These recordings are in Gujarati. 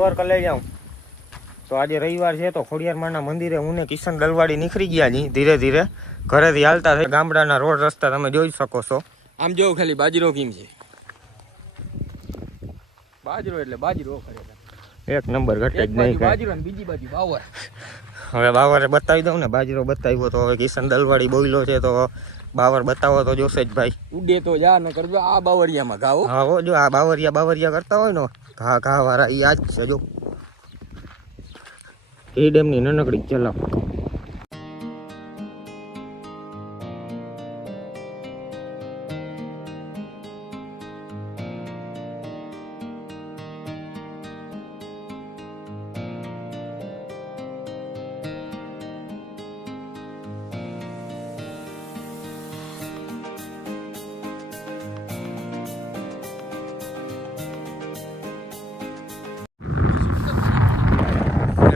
વાર કરી લઈ જાઉં તો આજે રવિવાર છે તો ખોડિયારમાંના મંદિરે હું ને કિશન દલવાડી નીકળી ગયા જી ધીરે ધીરે ઘરેથી હાલતા થઈ ગામડાના રોડ રસ્તા તમે જોઈ શકો છો. આમ જોઉં ખાલી બાજરો કેમ છે, બાજરો એટલે બાજરો ખરેખર એક નંબર ઘટે જ નહીં. બાજરો ને બીજી બાજુ બાવર. હવે બાવરે બતાવી દઉં ને, બાજરો બતાવ્યો તો હવે કિશન દલવાડી બોલ્યો છે તો બાવર બતાવો તો જોશે જ ભાઈ. ઉડે તો જા ન કરજો આ બાવરિયામાં ઘાવો. હા હો, જો આ બાવરિયા કરતા હોય ને ઘા વાળા એ આ જ છે. જો એ ડેમની નાનકડી ચલાવ.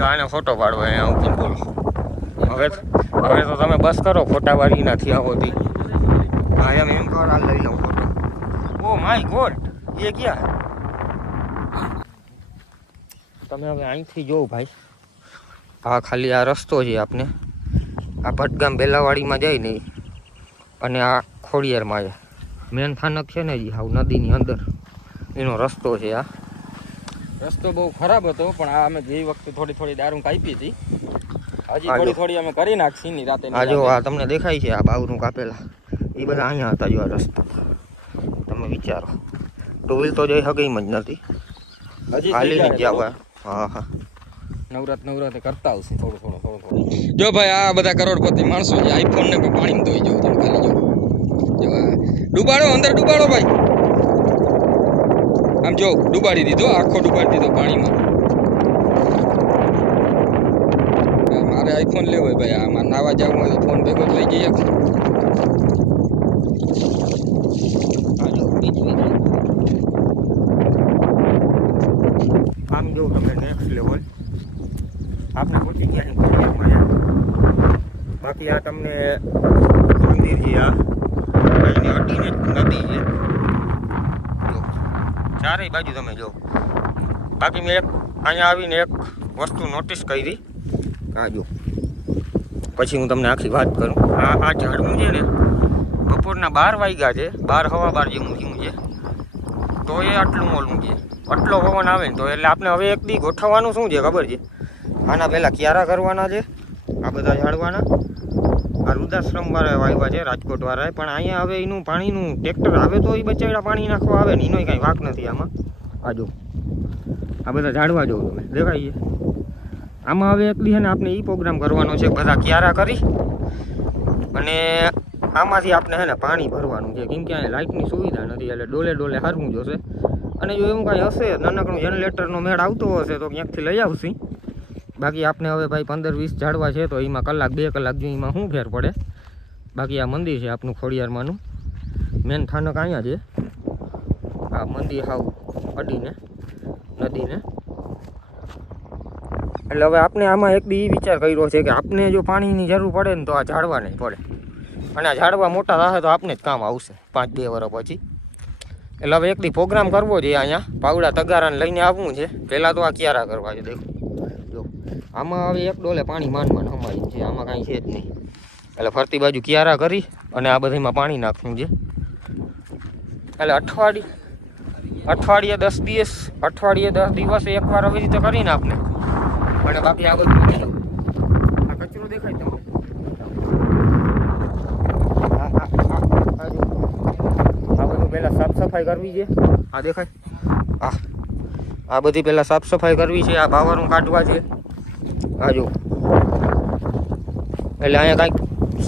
આને ફોટો પાડવો અહીંયા ઉભીને બોલો. હવે તો તમે બસ કરો ફોટાવાળી નથી આવતી. હા એમ કરો, આ લઈ લઉં ફોટો. ઓ માય ગોડ, એ ક્યાં? તમે હવે અહીંથી જોવો ભાઈ, આ ખાલી આ રસ્તો છે આપને આ ભટગામ બેલાવાડીમાં જાય નહીં અને આ ખોડિયારમાં છે. મેન સ્થાનક છે ને જી હાવ નદીની અંદર એનો રસ્તો છે. આ રસ્તો બહુ ખરાબ હતો પણ આ અમે જે વખતે થોડી દારૂ કાપી હતી, હજી થોડી અમે કરી નાખી ની રાતે. આ જો આ તમને દેખાય છે આ બાવરું કાપેલા એ બધા અહીંયા હતા. જો આ રસ્તા તમે વિચારો, ટુ વ્હીલ તો જઈ હગીમ જ નથી, હાલી નહીં જવા. હા હા, નવરાત કરતા આવશે થોડું. જો ભાઈ આ બધા કરોડપતિ માણસો છે, આઈફોન ને પણ પાણીમાં ધોઈ જવું. તમે ખાલી જો ડૂબાડો, અંદર ડૂબાડો ભાઈ. આમ જો ડૂબાડી દીધો, આખો ડૂબાડી દીધો પાણીમાં. મારે આઈફોન લેવો હોય ભાઈ, આમાં નાવા જવું હોય તો ફોન ભેગો લઈ જઈએ. આમ જો તમે નેક્સ્ટ લેવલ આપણે પહોંચી ગયા. બાકી આ તમને મંદિર છે, આ અહીંની અડીને નદી છે. ચારેય બાજુ તમે જો. બાકી મેં અહીંયા આવીને એક વસ્તુ નોટિસ કરી. હા જો, પછી હું તમને આખી વાત કરું. આ ઝાડવું છે ને બપોરના 12 વાગ્યા છે, 12 જેવું છે તો એ આટલું મોલું છે. આટલો પવન આવે ને તો એટલે આપણે હવે એક દી ગોઠવવાનું શું છે ખબર છે? આના પહેલાં ક્યારા કરવાના છે આ બધા ઝાડવાના. આ વૃદ્ધાશ્રમ વાળા વાવ્યા છે રાજકોટ વાળાએ, પણ અહીંયા હવે એનું પાણીનું ટ્રેક્ટર આવે તો એ બચાડા પાણી નાખવા આવે ને એનો કાંઈ વાંક નથી આમાં. આ જો આ બધા ઝાડવા જો તમે દેખાય છે. આમાં હવે એક દી છે ને આપણે એ પ્રોગ્રામ કરવાનો છે, બધા ક્યારા કરી અને આમાંથી આપણે છે ને પાણી ભરવાનું છે. કેમ કે અહીંયા લાઇટની સુવિધા નથી એટલે ડોલે હારવું જોશે. અને જો એવું કાંઈ હશે નાનકડું જનરેટરનો મેળ આવતો હશે તો ક્યાંકથી લઈ આવશે. બાકી આપણે હવે ભાઈ 15-20 ઝાડવા છે તો એમાં 1-2 કલાક જો એમાં શું ફેર પડે. બાકી આ મંદિર છે આપણું ખોડિયારમાંનું, મેન સ્થાનક અહીંયા છે. આ મંદિર હાવ અડીને નદીને. એટલે હવે આપણે આમાં એક દી વિચાર કર્યો છે કે આપણે જો પાણીની જરૂર પડે ને તો આ ઝાડવા નહીં પડે, અને આ ઝાડવા મોટા થશે તો આપણે જ કામ આવશે 5-2 વર્ષ પછી. એટલે હવે એક દી પ્રોગ્રામ કરવો જોઈએ. અહીંયા પાવડા તગારાને લઈને આવવું છે. પહેલાં તો આ ક્યારા કરવા છે. દેખો જો આમાં હવે એક ડોલે પાણી માંડ હમાય છે, આમાં કાંઈ છે જ નહીં. એટલે ફરતી બાજુ ક્યારા કરી અને આ બધામાં પાણી નાખવું છે. એટલે અઠવાડિયે 10 દિવસ એકવાર આવી રીતે કરીને આપણે. અને બાકી આ બધું આ કચરો દેખાય તમને, આ બધું પહેલાં સાફ સફાઈ કરવી છે. આ દેખાય આ બધી પહેલાં સાફ સફાઈ કરવી છે. આ બાવરું કાઢવા છે. આ જો એટલે અહીંયા કાંઈક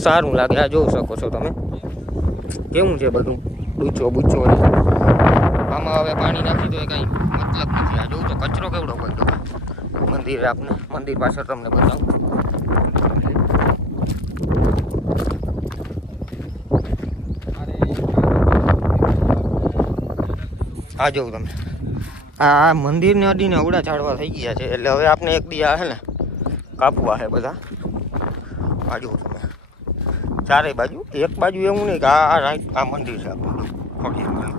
સારું લાગે. આ જોઈ શકો છો તમે કેવું છે બધું ડૂચો આમાં હવે પાણી નાખી તો એ કાંઈ મતલબ નથી. આ જોઉં તો કચરો કેવડો પડ્યો મંદિર. આપને મંદિર પાછળ તમને બતાવું. આ જોઉં તમે આ મંદિરને અડીને અવડા ઝાડવા થઈ ગયા છે. એટલે હવે આપણે એક દી આ છે ને કાપવા છે બધા બાજુ તમે ચારે બાજુ એક બાજુ એવું નહીં કે આ રાઈટ આ મંદિર છે આપણું ખોડિયાર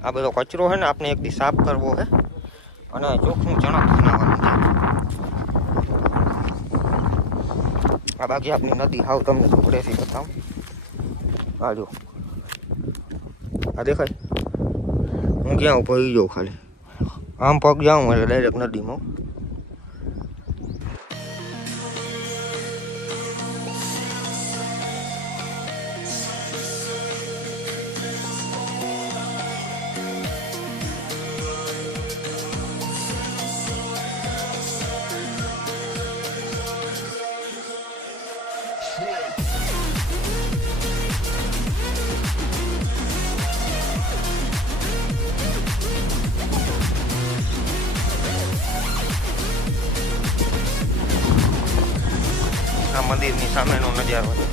આ બધો કચરો છે ને આપણે એક દી સાફ કરવો છે અને ચોખ્ખું ચણા બનાવવાનું છે આ બાકી આપણી નદી હાવ તમને પડેથી બતાવું આ જો આ દેખાય હું ક્યાં ઉભો જાઉં ખાલી આમ પગ જાઉં એટલે ડાયરેક્ટ નદીમાં મંદિરની સામેનો નજારો છે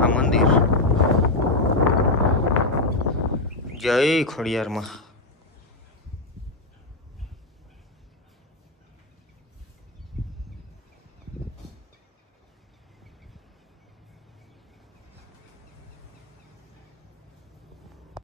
આ મંદિર જય ખોડિયારમાં